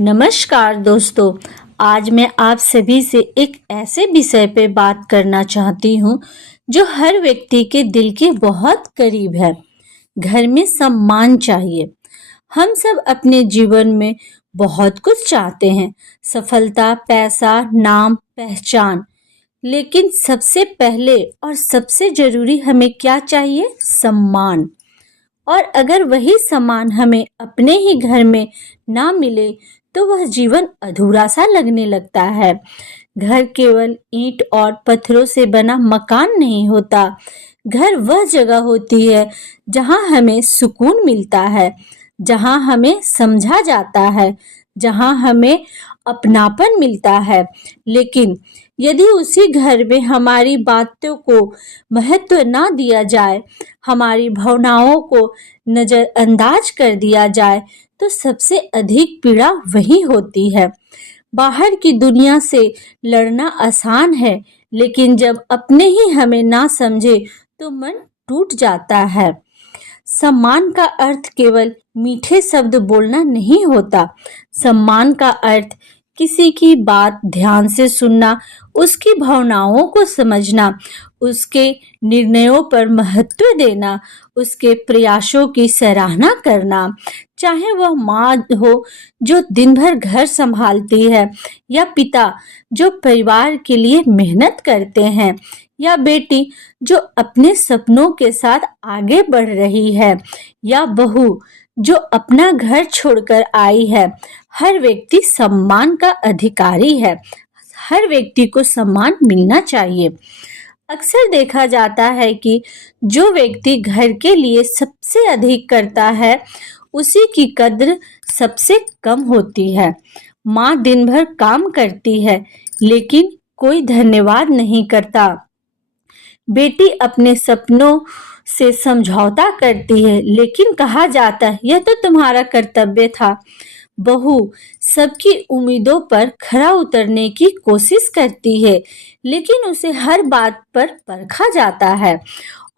नमस्कार दोस्तों। आज मैं आप सभी से एक ऐसे विषय पे बात करना चाहती हूँ जो हर व्यक्ति के दिल के बहुत करीब है। घर में सम्मान चाहिए। हम सब अपने जीवन में बहुत कुछ चाहते हैं, सफलता, पैसा, नाम, पहचान। लेकिन सबसे पहले और सबसे जरूरी हमें क्या चाहिए? सम्मान। और अगर वही सम्मान हमें अपने ही घर में ना मिले तो वह जीवन अधूरा सा लगने लगता है। घर केवल ईंट और पत्थरों से बना मकान नहीं होता। घर वह जगह होती है जहाँ हमें सुकून मिलता है, जहाँ हमें समझा जाता है, जहाँ हमें अपनापन मिलता है। लेकिन यदि उसी घर में हमारी बातों को महत्व ना दिया जाए, हमारी भावनाओं को नजरअंदाज कर दिया जाए, तो सबसे अधिक पीड़ा वही होती है। बाहर की दुनिया से लड़ना आसान है, लेकिन जब अपने ही हमें ना समझे तो मन टूट जाता है। सम्मान का अर्थ केवल मीठे शब्द बोलना नहीं होता। सम्मान का अर्थ किसी की बात ध्यान से सुनना, उसकी भावनाओं को समझना, उसके निर्णयों पर महत्व देना, उसके प्रयासों की सराहना करना। चाहे वह माँ हो जो दिन भर घर संभालती है, या पिता जो परिवार के लिए मेहनत करते हैं, या बेटी जो अपने सपनों के साथ आगे बढ़ रही है, या बहू जो अपना घर छोड़कर आई है। हर व्यक्ति सम्मान का अधिकारी है। हर व्यक्ति को सम्मान मिलना चाहिए। अक्सर देखा जाता है कि जो व्यक्ति घर के लिए सबसे अधिक करता है, उसी की कद्र सबसे कम होती है। माँ दिन भर काम करती है, लेकिन कोई धन्यवाद नहीं करता। बेटी अपने सपनों से समझौता करती है, लेकिन कहा जाता है यह तो तुम्हारा कर्तव्य था। बहू सबकी उम्मीदों पर खरा उतरने की कोशिश करती है, लेकिन उसे हर बात पर परखा जाता है।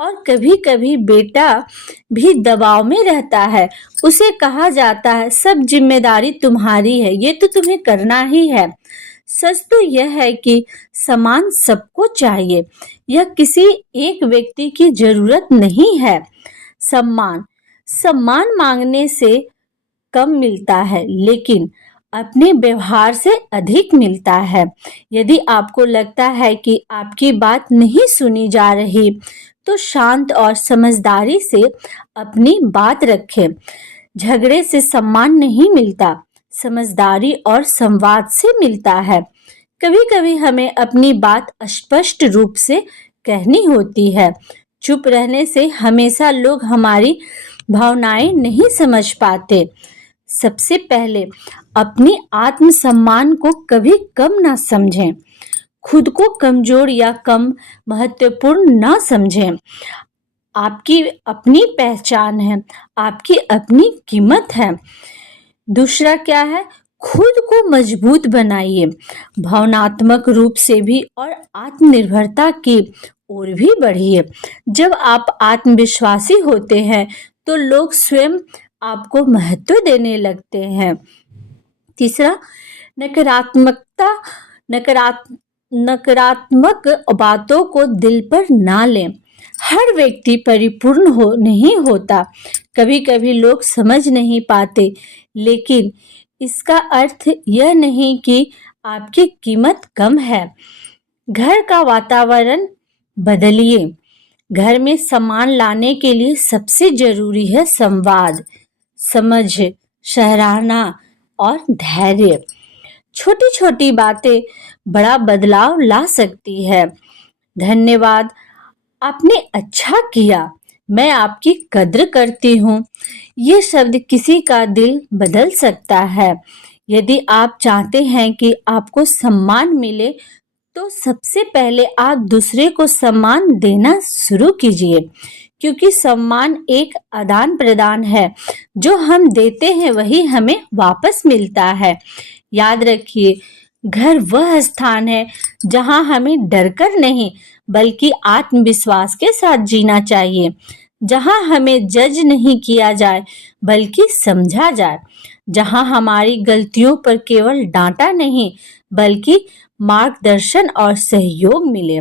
और कभी-कभी बेटा भी दबाव में रहता है। उसे कहा जाता है सब जिम्मेदारी तुम्हारी है, ये तो तुम्हें करना ही है। सच तो यह है कि सम्मान सबको चाहिए। यह किसी एक व्यक्ति की जरूरत नहीं है। सम्मान सम्मान मांगने से कम मिलता है, लेकिन अपने व्यवहार से अधिक मिलता है। यदि आपको लगता है कि आपकी बात नहीं सुनी जा रही, तो शांत और समझदारी से अपनी बात रखें। झगड़े से सम्मान नहीं मिलता, समझदारी और संवाद से मिलता है। कभी-कभी हमें अपनी बात स्पष्ट रूप से कहनी होती है। चुप रहने से हमेशा लोग हमारी भावनाएं नहीं समझ पाते। सबसे पहले अपने आत्मसम्मान को कभी कम ना समझें। खुद को कमजोर या कम महत्वपूर्ण ना समझें। आपकी अपनी पहचान है, आपकी अपनी कीमत है। दूसरा क्या है? खुद को मजबूत बनाइए, भावनात्मक रूप से भी और आत्मनिर्भरता की ओर भी बढ़िए। जब आप आत्मविश्वासी होते हैं तो लोग स्वयं आपको महत्व देने लगते हैं। तीसरा, नकारात्मकता नकारात्मक बातों को दिल पर ना लें। हर व्यक्ति परिपूर्ण नहीं होता। कभी-कभी लोग समझ नहीं पाते, लेकिन इसका अर्थ यह नहीं कि आपकी कीमत कम है। घर का वातावरण बदलिए। घर में सम्मान लाने के लिए सबसे जरूरी है संवाद, समझ, सराहना और धैर्य। छोटी-छोटी बातें बड़ा बदलाव ला सकती है। धन्यवाद, आपने अच्छा किया, मैं आपकी कद्र करती हूँ। ये शब्द किसी का दिल बदल सकता है। यदि आप चाहते हैं कि आपको सम्मान मिले, तो सबसे पहले आप दूसरे को सम्मान देना शुरू कीजिए, क्योंकि सम्मान एक आदान प्रदान है। जो हम देते हैं वही हमें वापस मिलता है। याद रखिए, घर वह स्थान है जहां हमें डरकर नहीं, बल्कि आत्मविश्वास के साथ जीना चाहिए। जहां हमें जज नहीं किया जाए, बल्कि समझा जाए। जहां हमारी गलतियों पर केवल डांटा नहीं बल्कि मार्गदर्शन और सहयोग मिले।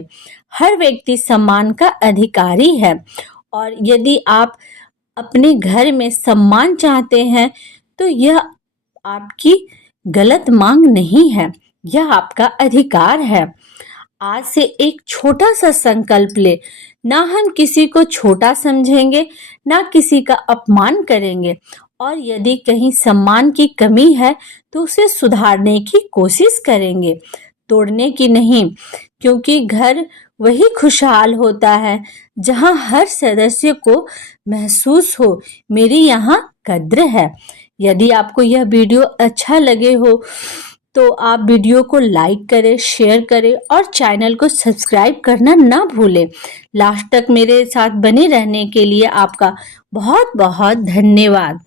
हर व्यक्ति सम्मान का अधिकारी है और यदि आप अपने घर में सम्मान चाहते हैं तो यह आपकी गलत मांग नहीं है, यह आपका अधिकार है। आज से एक छोटा सा संकल्प ले, ना हम किसी को छोटा समझेंगे, ना किसी का अपमान करेंगे और यदि कहीं सम्मान की कमी है तो उसे सुधारने की कोशिश करेंगे, तोड़ने की नहीं, क्योंकि घर वही खुशहाल होता है जहां हर सदस्य को महसूस हो मेरी यहाँ कद्र है। यदि आपको यह वीडियो अच्छा लगे हो तो आप वीडियो को लाइक करें, शेयर करें और चैनल को सब्सक्राइब करना ना भूलें। लास्ट तक मेरे साथ बने रहने के लिए आपका बहुत बहुत धन्यवाद।